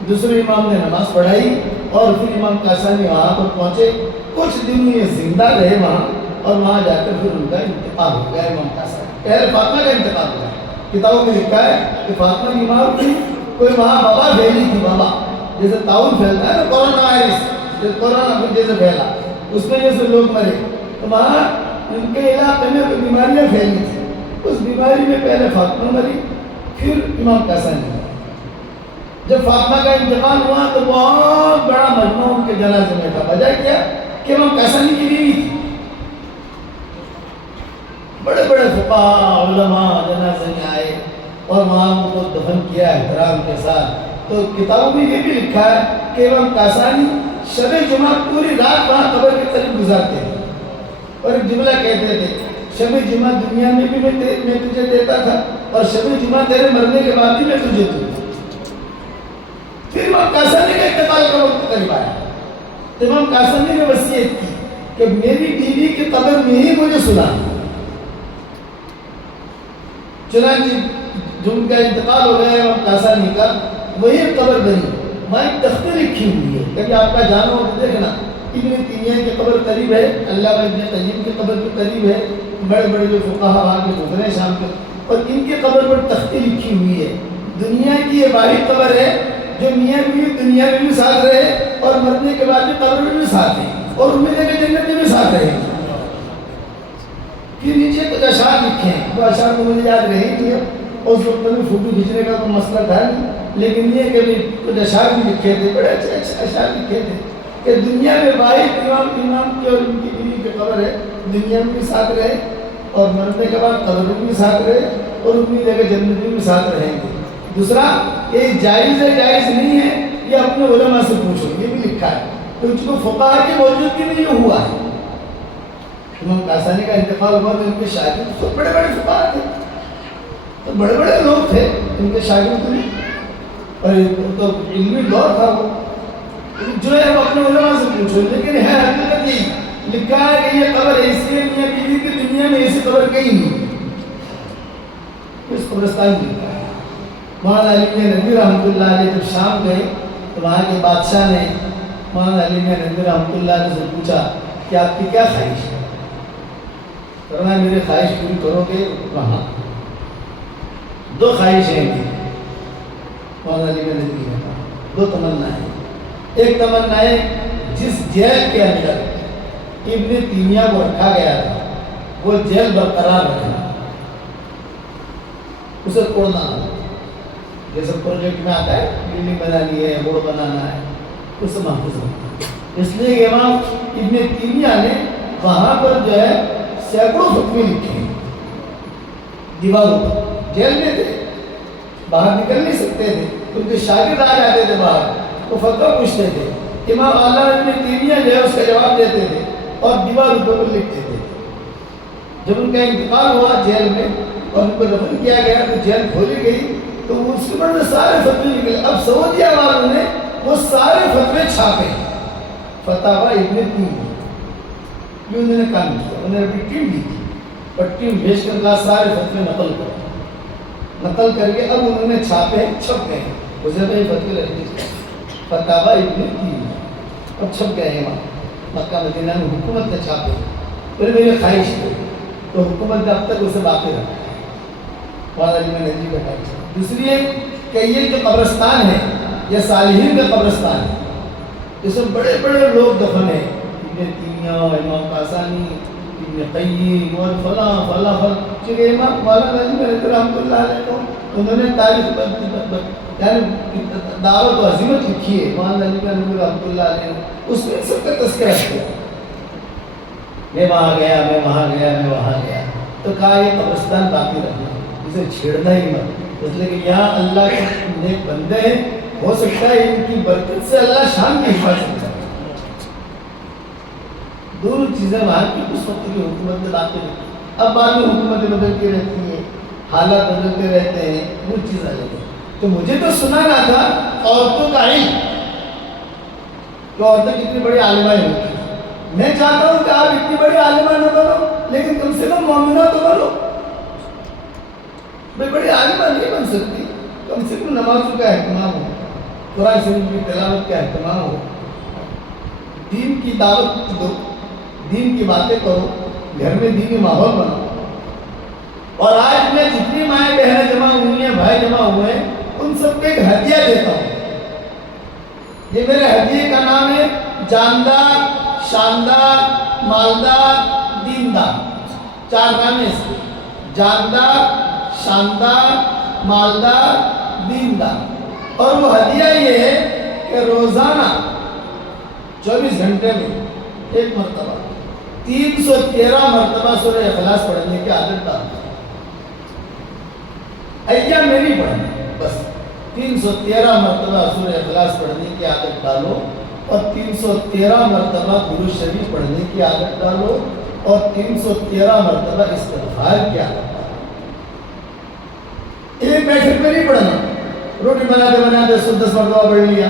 دوسرے امام نے نماز پڑھائی اور پھر امام کاسانی وہاں پر پہنچے. کچھ دن یہ زندہ رہے وہاں، اور وہاں جا کر پھر ان کا انتقال ہو گیا. امام کاسانی پہلے فاطمہ کا انتقال ہو گیا. کتابوں میں لکھا ہے کہ فاطمہ کی ماں تھی، کوئی وہاں وبا پھیلی تھی، وبا جیسے طاعون پھیلتا ہے نا، کورونا وائرس، کورونا جیسے پھیلا، اس میں جیسے لوگ مرے، تو وہاں ان کے علاقے میں کوئی بیماریاں پھیلی تھی. اس بیماری میں پہلے فاطمہ مری، پھر امام کاسانی. جب فاطمہ کا انتقال ہوا تو بہت بڑا مجمع ان کے جنازے میں تھا. وجہ کیا کہ امام کاسانی کی بیوی تھی. بڑے بڑے فقہاء علماء جنازے میں آئے اور وہاں ان کو دفن کیا احترام کے ساتھ. تو کتابوں میں یہ بھی لکھا ہے کہ امام کاسانی شب جمعہ پوری رات وہاں قبر کے قریب گزارتے تھے، اور ایک جملہ کہتے تھے شب جمعہ دنیا میں بھی میں تجھے دیتا تھا، اور شب جمعہ تیرے مرنے کے بعد بھی میں تجھے دوں. پھر امام کاسانی کا انتقال کا وقت قریب آیا تو امام کاسانی نے وصیت کی کہ میری بیوی کی قبر میں ہی مجھے سنا. چنانچہ جو ان کا انتقال ہو گیا امام کاسانی کا، وہی قبر بنی. وہاں ایک تختی لکھی ہوئی ہے، کبھی آپ کا جانا ہو تو دیکھنا. ابن تیمیہ کی قبر قریب ہے، علامہ ابن قیم کی قبر بھی قریب ہے، بڑے بڑے جو فقہاء وہاں کے گزرے شام کے، اور ان کی قبر پر تختی لکھی ہوئی ہے. دنیا کی یہ واحد قبر ہے جو میاں بیوی دنیا میں بھی ساتھ رہے اور مرنے کے بعد بھی قبر میں بھی ساتھ ہیں اور امید ہے کہ جنت میں بھی ساتھ رہے. پھر نیچے کچھ اشعار لکھے ہیں, وہ اشعار کو مجھے یاد رہی تھی, اس وقت میں فوٹو کھینچنے کا کوئی مسئلہ تھا نہیں, لیکن یہ کہ کچھ اشعار بھی لکھے تھے, بڑے اچھے اشعار لکھے تھے کہ دنیا میں واحد امام کی اور ان کی بیوی کی قبر ہے, دنیا میں بھی ساتھ رہے اور مرنے کے بعد قبر میں بھی ساتھ رہے اور امید ہے کہ جنت میں بھی ساتھ رہیں گے. دوسرا یہ جائز ہے جائز نہیں ہے یہ اپنے علماء سے پوچھو, یہ بھی لکھا ہے, کچھ کو فقہاء کی موجودگی میں یہ ہوا ہے. امام قاسانی کا انتقال ہوا تو ان کے شاگرد تو بڑے بڑے فقہاء تھے, تو بڑے بڑے لوگ تھے ان کے شاگرد بھی, اور تو علمی دور تھا وہ, جو ہے وہ اپنے علماء سے پوچھو. لیکن ہے حقیقت یہ لکھا ہے کہ یہ قبر ایسی ہے میاں بیوی کی دنیا میں ایسی قبر کہیں نہیں, اس قبرستان میں لکھا ہے. مولانا علی ندوی رحمۃ اللہ علیہ جب شام گئے تو وہاں کے بادشاہ نے مولانا علی ندوی رحمۃ اللہ علیہ سے پوچھا کہ آپ کی کیا خواہش ہے؟ فرمایا میری خواہش پوری کرو گے؟ وہاں دو خواہشیں تھیں. مولانا علی ندوی نے کہا دو تمنا ہے. ایک تمنا ہے جس جیل کے اندر ابن تیمیہ کو رکھا گیا تھا وہ جیل برقرار رکھنا, اسے توڑنا نہ. جیسے پروجیکٹ میں آتا ہے بلڈنگ بنانی ہے, روڈ بنانا ہے, اسے محفوظ رکھنا. اس لیے کہ امام ابن تیمیہ نے وہاں پر جو ہے سینکڑوں فتوے لکھے ہیں دیواروں پر. جیل میں تھے, باہر نکل نہیں سکتے تھے, ان کے شاگرد آ جاتے تھے باہر, وہ فتویٰ پوچھتے تھے, امام اعلیٰ ابن تیمیہ جو ہے اس کا جواب دیتے تھے اور دیواروں پر لکھتے تھے. جب ان کا انتقال ہوا جیل میں اور ان کو دفن کیا گیا تو جیل کھولی گئی تو اس کے بعد سارے فتوے نکلے. اب سعودیہ والوں نے وہ سارے فتوے چھاپے, فتاوی ابن تیمیہ, یہ انہوں نے کام کیا. انہوں نے اپنی ٹیم دی تھی اور ٹیم بھیج کر کہا سارے فتوے نقل کر کے اب انہوں نے چھاپے, چھپ گئے. اسے بھائی فتوے رکھ دیجیے فتاوی ابن تیمیہ, اب چھپ گئے ہیں وہاں مکہ مدینہ میں. حکومت نے چھاپے, پھر میری خواہش تھی تو حکومت نے اب تک اسے باقی رکھا ہے. مولانا علی ندوی کا خواہش. دوسری ہے کہ یہ جو قبرستان ہے یہ صالحین کا قبرستان ہے, اس میں بڑے بڑے لوگ دفن ہیں, ابن تیمیہ, امام قاسانی, ابن قیم اور فلاں فلاں فلاں. چونکہ امام مولانا علی ندوی رحمۃ اللہ علیہ کو انہوں نے تاریخ یعنی دعوت و عظیمت لکھی ہے. مولانا علی ندوی رحمۃ اللہ علیہ نے اس میں سب کا تذکرہ کیا, میں وہاں گیا, میں وہاں گیا, میں وہاں گیا. تو کہا یہ قبرستان باقی رکھنا, اسے چھیڑنا ہی مت, اس لیے کہ یہاں اللہ کے نیک بندے ہیں, ہو سکتا ہے ان کی برکت سے اللہ شان کی حفاظت کرے. دونوں چیزیں وہاں کی اس وقت کی حکومت نے باقی رکھی. اب بعد میں حکومتیں بدلتی رہتی ہیں, حالات بدلتے رہتے ہیں, وہ چیز الگ ہے. تو مجھے تو سنانا تھا عورتوں کا علم کہ عورتیں کتنی بڑی عالمائیں ہوتی ہیں. میں چاہتا ہوں کہ آپ اتنی بڑی عالمہ نہ بنو لیکن کم سے کم مومنہ تو بنو. میں بڑی عالمہ نہیں بن سکتی, کم سے کم نمازوں کا اہتمام ہو, قرآن شریف کی تلاوت کا اہتمام ہو, دین کی دعوت دو, دین کی باتیں کرو, گھر میں دینی ماحول بناؤ. اور آج میں جتنی مائیں بہنیں جمع ہوئی ہیں, بھائی جمع ہوئے ہیں, ان سب کو ایک ہدیہ دیتا ہوں. یہ میرے ہدیے کا نام ہے جاندار, شاندار, مالدار, دیندار. 4 نام ہیں اس کے, جاندار, شاندار, مالدار, دیندار. اور وہ ہدیہ یہ ہے کہ روزانہ 24 گھنٹے میں ایک مرتبہ 313 مرتبہ سورہ اخلاص پڑھنے کی عادت ڈالتا ہوں. ایام میں نہیں پڑھنا, بس 313 مرتبہ سورہ اخلاص پڑھنے کی عادت ڈالو اور 313 مرتبہ درود شریف پڑھنے کی عادت ڈالو اور 313 مرتبہ استغفار کی عادت ڈالو. ایک بیٹھک میں نہیں پڑھنا. روٹی بناتے بناتے 10 مرتبہ پڑھ لیا,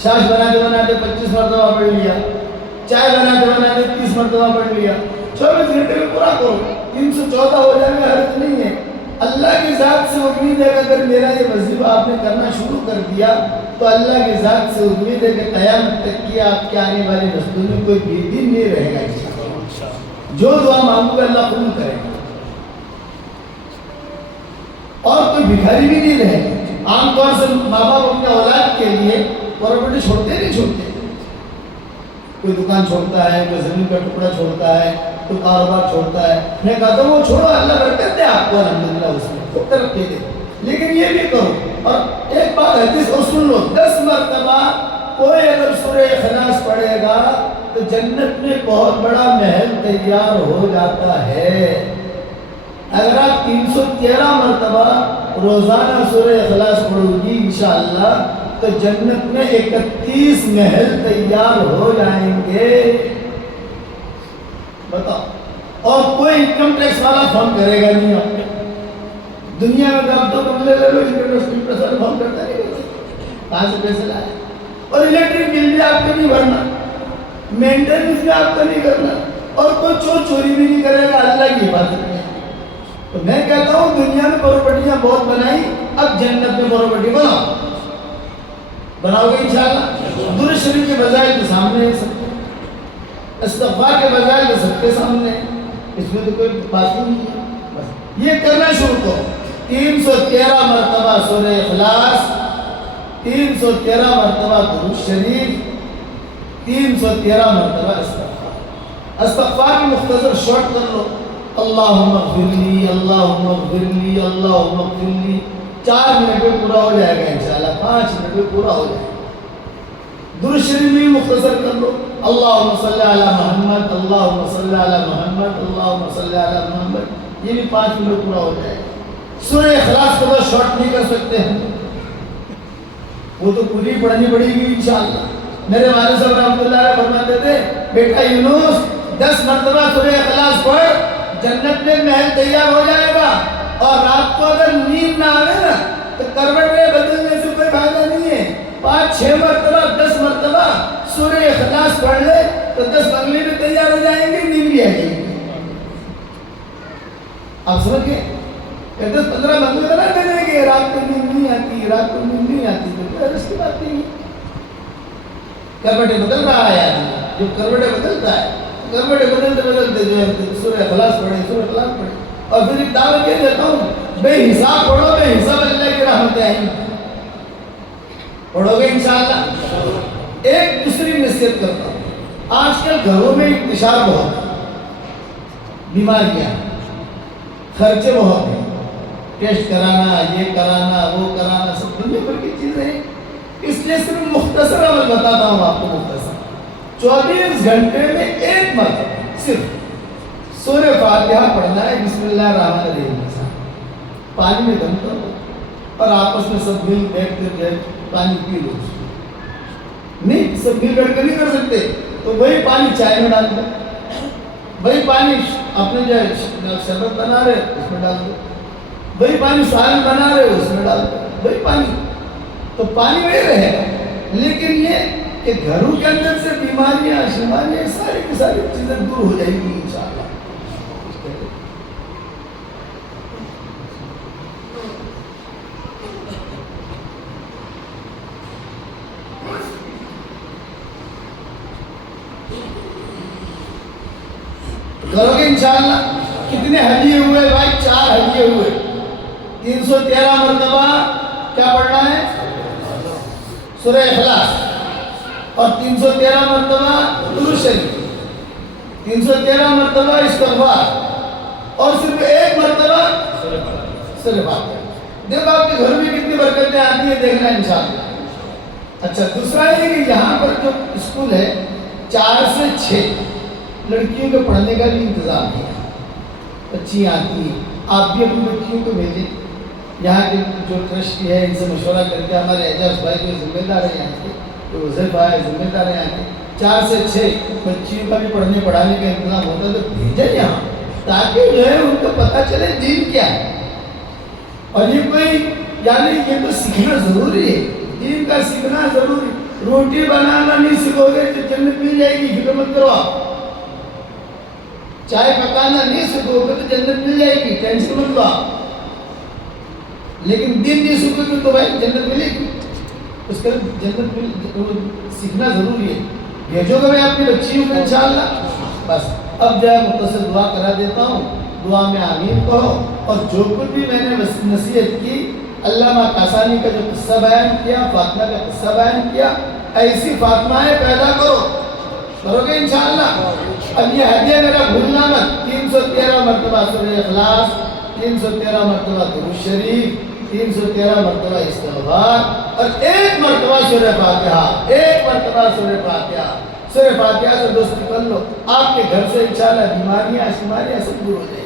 چھاچھ بناتے بناتے 25 مرتبہ پڑھ لیا, چائے بناتے بناتے 30 مرتبہ پڑھ لیا. 24 گھنٹے میں پورا کرو, 314 ہو جائے گا, حرج نہیں ہے. اللہ کی ذات سے امید ہے کہ اگر میرا یہ وظیفہ آپ نے کرنا شروع کر دیا تو اللہ کی ذات سے امید ہے کہ قیامت تک کی آپ کے آنے والی نسلوں میں کوئی بے دین نہیں رہے گا. جو دعا مانگو گا اللہ قبول کرے گا, اور کوئی بھکاری بھی نہیں رہے گا. عام طور سے ماں باپ اپنے اولاد کے لیے پراپرٹی چھوڑتے نہیں چھوڑتے. کوئی دکان چھوڑتا ہے, کوئی زمین کا ٹکڑا چھوڑتا ہے, کوئی کاروبار چھوڑتا ہے. میں کہتا ہوں وہ چھوڑو, اللہ برکت دے آپ کو الحمدللہ, اس میں خوب ترقی دے. لیکن یہ بھی کرو. اور ایک بات حدیث اور سن لو, 10 مرتبہ کوئی اگر سورہ اخلاص پڑھے گا تو جنت میں بہت بڑا محل تیار ہو جاتا ہے. اگر آپ 313 مرتبہ روزانہ سورہ اخلاص پڑھو گی انشاءاللہ تو جنت میں 31 محل تیار ہو جائیں گے. بتاؤ. اور کوئی انکم ٹیکس والا فون کرے گا نہیں آپ کو. دنیا میں آپ 2 بنگلے لے لو, انکم ٹیکس والا فون کرتا نہیں ہوتا, کہاں سے پیسے لائے. اور الیکٹرک بل بھی آپ کو نہیں بھرنا, مینٹیننس بھی آپ کو نہیں کرنا, اور کوئی چور چوری بھی نہیں کرے گا, اللہ کی حفاظت میں. تو میں کہتا ہوں دنیا میں پراپرٹیاں بہت بنائی, اب جنت میں پراپرٹی بناؤ. بناؤ گے انشاءاللہ. درود شریف کے بجائے تو سامنے ہے سب, استغفار کے بجائے تو سب کے سامنے ہے, اس میں تو کوئی بات نہیں ہے. بس یہ کرنا شروع کرو. 313 مرتبہ سورہ اخلاص, 313 مرتبہ درود شریف, 313 مرتبہ استغفار. استغفار کی مختصر شارٹ کر لو, اللہم اغفر لی, اللہم اغفر لی, اللہم اغفر لی. 4 منٹ میں پورا ہو جائے گا انشاءاللہ, 5 منٹ میں پورا ہو جائے گا. درود شریف میں مختصر کر لو, اللہم صلی علی محمد, اللہم صلی علی محمد, اللہم صلی علی محمد. یہ بھی 5 منٹ پورا ہو جائے گا. سورہ اخلاص کو تو شارٹ نہیں کر سکتے ہیں, وہ تو پوری پڑھنی پڑے گی انشاءاللہ. میرے والد صاحب رحمۃ اللہ علیہ فرماتے تھے, بیٹا یونس 10 مرتبہ سورہ اخلاص پڑھ, جنت میں محل تیار ہو جائے گا. اور رات کو اگر نیند نہ آئے نا تو کروٹ میں بدلنے سے کوئی فائدہ نہیں ہے. 5-6 مرتبہ 10 مرتبہ سورہ اخلاص پڑھ لے تو 10 بنگلے بھی تیار ہو جائیں گے, نیند بھی آ جائے گی. آپ سمجھ گئے, 10-15 بنگلے بنا دیں گے, رات کو نیند نہیں آتی, رات کو نیند نہیں آتی, تو اس کی بات نہیں ہے. کروٹیں بدل رہا ہے آدمی, جو کروٹیں بدلتا ہے, کروٹیں بدلتے بدلتے جو ہے سورہ اخلاص پڑھیں, سورہ اخلاص پڑھیں. اور پھر ایک دعوت یہ دیتا ہوں, بے حساب پڑھو, بے حساب اللہ کی رحمتیں آئیں گی. پڑھو گے انشاءاللہ. ایک دوسری نصیحت کرتا ہوں, آج کل گھروں میں انتشار بہت ہے, بیماریاں, خرچے بہت ہیں, ٹیسٹ کرانا, یہ کرانا, وہ کرانا, سب دنیا بھر کی چیزیں ہیں. اس لیے صرف مختصر عمل بتاتا ہوں آپ کو. مختصر 24 گھنٹے میں 1 مرتبہ صرف سورہ فاتحہ پڑھنا ہے, بسم اللہ الرحمن الرحیم. پانی میں دم کرو اور آپس میں سب مل بیٹھ کر پانی پی لو. نہیں, سب مل بیٹھ کر نہیں کر سکتے تو وہی پانی چائے میں ڈال دو, وہی پانی اپنے جو شربت بنا رہے اس میں ڈال دو, وہی پانی سالن بنا رہے اس میں ڈال دو, وہی پانی. تو پانی وہی رہے گا, لیکن یہ کہ گھروں کے اندر سے بیماریاں شماریاں ساری کی ساری چیزیں دور ہو جائیں گی انشاءاللہ. کرو گے انشاءاللہ. کتنے ہدیے ہوئے بھائی؟ 4 ہدیے ہوئے. 313 مرتبہ کیا پڑھنا ہے؟ سورہ اخلاص. اور 313 مرتبہ درود شریف, 313 مرتبہ استغفار, اور صرف 1 مرتبہ سورہ فاتحہ. دیکھو آپ کے گھر میں کتنی برکتیں آتی ہیں, دیکھنا انشاءاللہ. اچھا, دوسرا یہ کہ یہاں پر جو اسکول ہے 4 سے 6 لڑکیوں کے پڑھنے کا بھی انتظام ہے. بچیاں آتی ہیں, آپ بھی اپنی بچیوں کو بھیجیں. یہاں کے جو ٹرسٹی ہے ان سے مشورہ کر کے, ہمارے اعجاز بھائی جو ذمہ دار ہیں یہاں کے, جو وظیفہ ہے ذمہ دار ہیں یہاں کے, 4 سے 6 بچیوں کا بھی پڑھنے پڑھانے کا انتظام ہوتا ہے تو بھیجیں یہاں, تاکہ جو ہے ان کو پتہ چلے دین کیا ہے. اور یہ کوئی یعنی یہ تو سیکھنا ضروری ہے, دین کا سیکھنا ضروری. روٹی بنانا نہیں سیکھو گے تو جنت مل جائے گی, فکر مت کرو. آپ چائے پکانا نہیں سیکھو گے تو جنت مل جائے گی, ٹینشن مت لو آپ. لیکن دین نہیں سیکھو گے تو بھائی جنت ملے گی. اس کا جنت سیکھنا ضروری ہے. بھیجو گے بھائی اپنی بچیوں کو انشاءاللہ. بس اب جو ہے مختصر دعا کرا دیتا ہوں, دعا میں آمین کہو. اور جو کچھ بھی میں نے نصیحت کی علامہ قاسانی کا جو قصہ بیان کیا، فاطمہ کا قصہ بیان کیا، ایسی فاطمائیں پیدا کرو گے انشاءاللہ۔ اب یہ ہدیہ میرا بھولنا مت، 313 مرتبہ سورہ اخلاص، 313 مرتبہ درود شریف، 313 مرتبہ استغفار، اور 1 مرتبہ سورہ فاتحہ، 1 مرتبہ سورہ فاتحہ۔ سورہ فاتحہ سے دوستی کر لو، آپ کے گھر سے انشاءاللہ بیماریاں شماریاں سب دور ہو جائیں۔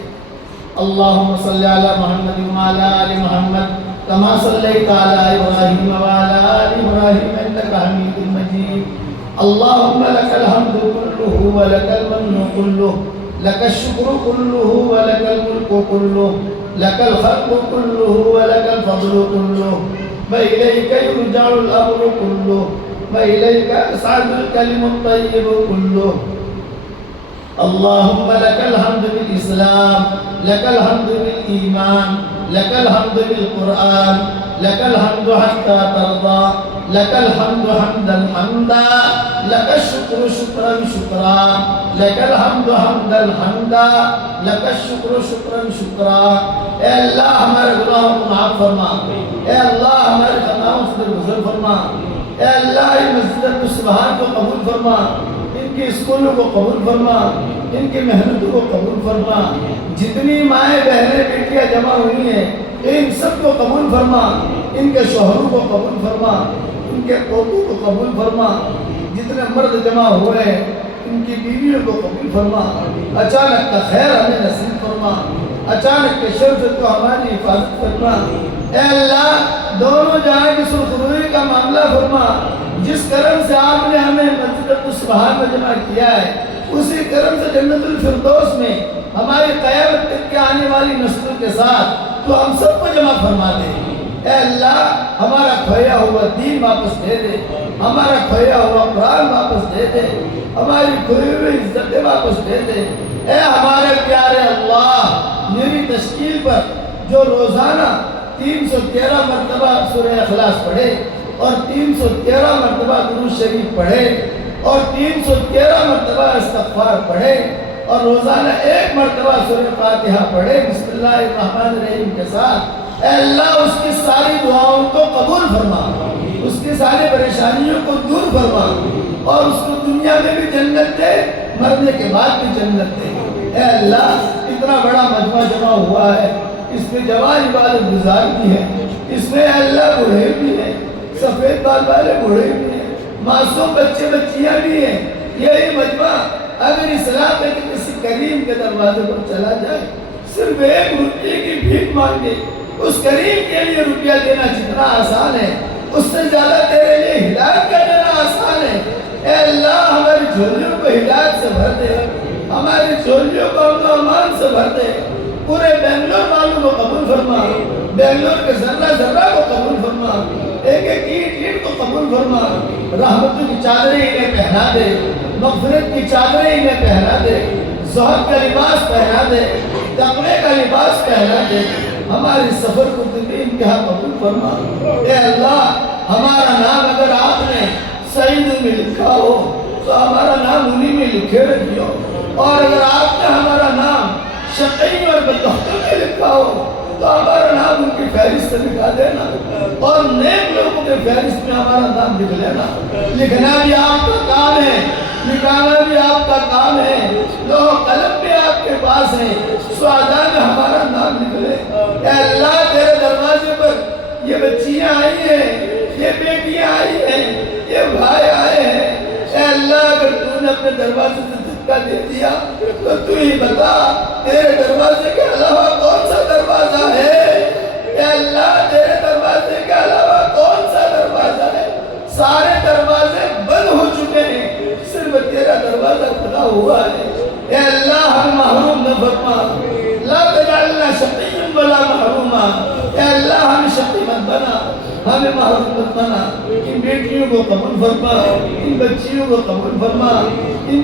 اللہم صلی علی محمد وعلی آل محمد کما صلیت علی ابراہیم وعلی آل ابراہیم انک حمید مجید۔ اللہم لک الحمد کلہ ولک المن کلہ، لک الشکر کلہ ولک الملک کلہ، لک الخلق کلہ ولک الفضل کلہ، وإلیک یرجع الامر کلہ، وإلیک یصعد الکلم الطیب کلہ۔ اللہم لک الحمد بالاسلام، لک الحمد بالایمان، لک الحمد بالقرآن، لک الحمد حتی ترضى، لک الحمد حمدا حمدا، لک الشکر شکرا شکرا، لک الحمد حمدا حمدا، لک الشکر شکرا شکرا۔ اے اللہ ہمارے گناہوں کو معاف فرما، اے اللہ ہمارے خطاؤں سے درگزر فرما، اے اللہ یہ مسجد السبحان کو قبول فرما، ان کے اسکولوں کو قبول فرما، ان کی محنتوں کو قبول فرما، جتنی مائیں بہنیں بیٹیاں جمع ہوئی ہیں ان سب کو قبول فرما، ان کے شوہروں کو قبول فرما، ان کے پوتوں کو قبول فرما، جتنے مرد جمع ہوئے ہیں ان کی بیویوں کو قبول فرما، اچانک کا خیر ہمیں نصیب فرما، اچانک کے شر سے تو ہماری حفاظت کرنا۔ اے اللہ دونوں جہاں کی سرخروئی کا معاملہ فرما، جس کرم سے آپ نے ہمیں مسجد السبحان میں جمع کیا ہے اسی کرم سے جنت الفردوس میں ہماری قیامت تک کے آنے والی نسلوں کے ساتھ تو ہم سب کو جمع فرما دے۔ اے اللہ ہمارا کھویا ہوا دین واپس دے دے، ہمارا کھویا ہوا قرآن واپس دے دے، ہماری کھوئی ہوئی عزتیں واپس دے دے۔ اے ہمارے پیارے اللہ میری تشکیل پر جو روزانہ 313 مرتبہ سورہ اخلاص پڑھے اور 313 مرتبہ درود شریف پڑھے اور 313 مرتبہ استغفار پڑھے اور روزانہ 1 مرتبہ سورہ فاتحہ پڑھے بسم اللہ الرحمن الرحیم کے ساتھ، اے اللہ اس کی ساری دعاؤں کو قبول فرما، اس کی ساری پریشانیوں کو دور فرما اور اس کو دنیا میں بھی جنت دے، مرنے کے بعد بھی جنت دے۔ اے اللہ اتنا بڑا مجمع جمع ہوا ہے، اس میں جوان عبادت گزار بھی ہے، اس میں اللہ بوڑھے بھی ہیں، سفید بال والے بوڑھے بھی ہیں، معصوم بچے بچیاں بھی ہیں۔ یہی مجمع اگر اسلام میں کسی کریم کے دروازے پر چلا جائے، صرف 1 روپے کی بھیک مانگے، اس کریم کے لیے روپیہ دینا جتنا آسان ہے اس سے زیادہ تیرے لیے ہدایت کا دینا آسان ہے۔ اے اللہ ہماری جھولیوں کو ہدایت سے بھر دے، ہماری جھولیوں کو امن و امان سے بھر دے، پورے بنگلور والوں کو قبول فرما، بنگلور کے ذرہ ذرہ کو قبول فرما، ایک ایک اینٹ اینٹ کو قبول فرما، رحمتوں کی چادریں انہیں پہنا دے، مغفرت کی چادریں انہیں پہنا دے، زہد کا لباس پہنا دے، تقوی کا لباس پہنا دے، ہمارے سفر کو بھی انتہا قبول فرما۔ اے اللہ ہمارا نام اگر آپ نے سعید میں لکھا ہو تو ہمارا نام انہی میں لکھے رکھیو، اور اگر آپ نے ہمارا نام شقی اور بدبخت میں لکھا ہو تو ہمارا نام ان کی فہرست لکھا دینا، اور نیک لوگوں کے فہرست میں ہمارا نام لکھ لینا۔ لکھنا بھی آپ کا کام ہے، لکھانا بھی آپ کا کام ہے، لوح قلم بھی آپ کے پاس ہے، سعداء میں ہمارا نام لکھ لے۔ اے اللہ تیرے دروازے پر یہ بچیاں آئی ہیں، یہ بیٹیاں آئی ہیں، یہ بھائی آئے ہیں، اے اللہ اگر تو نے اپنے دروازے سے دھکا دے دیا تو تو ہی بتا تیرے دروازے کے علاوہ کون سا دروازہ ہے؟ اے اللہ تیرے دروازے کے علاوہ کون سا دروازہ ہے؟ سارے دروازے بند ہو چکے ہیں، صرف تیرا دروازہ کھلا ہوا ہے۔ اے اللہ ہم محروم نہ فرما، لا تجعلنا شقیا ولا محروما۔ اے اللہ ہمیں شقی مت بنا، ہمیں محروم مت بنا، ان بیٹیوں کو قبول فرما، ان بچیوں کو قبول فرما، ان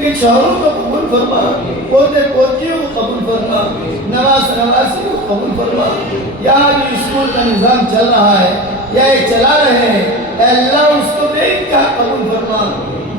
کے شوہروں کو قبول فرما، پوتے پوتیوں کو قبول فرما، نواز نواسی کو قبول فرما۔ یہاں جو اسکول کا نظام چل رہا ہے یا یہ چلا رہے ہیں، اے اللہ اس کو بے انتہا قبول فرما،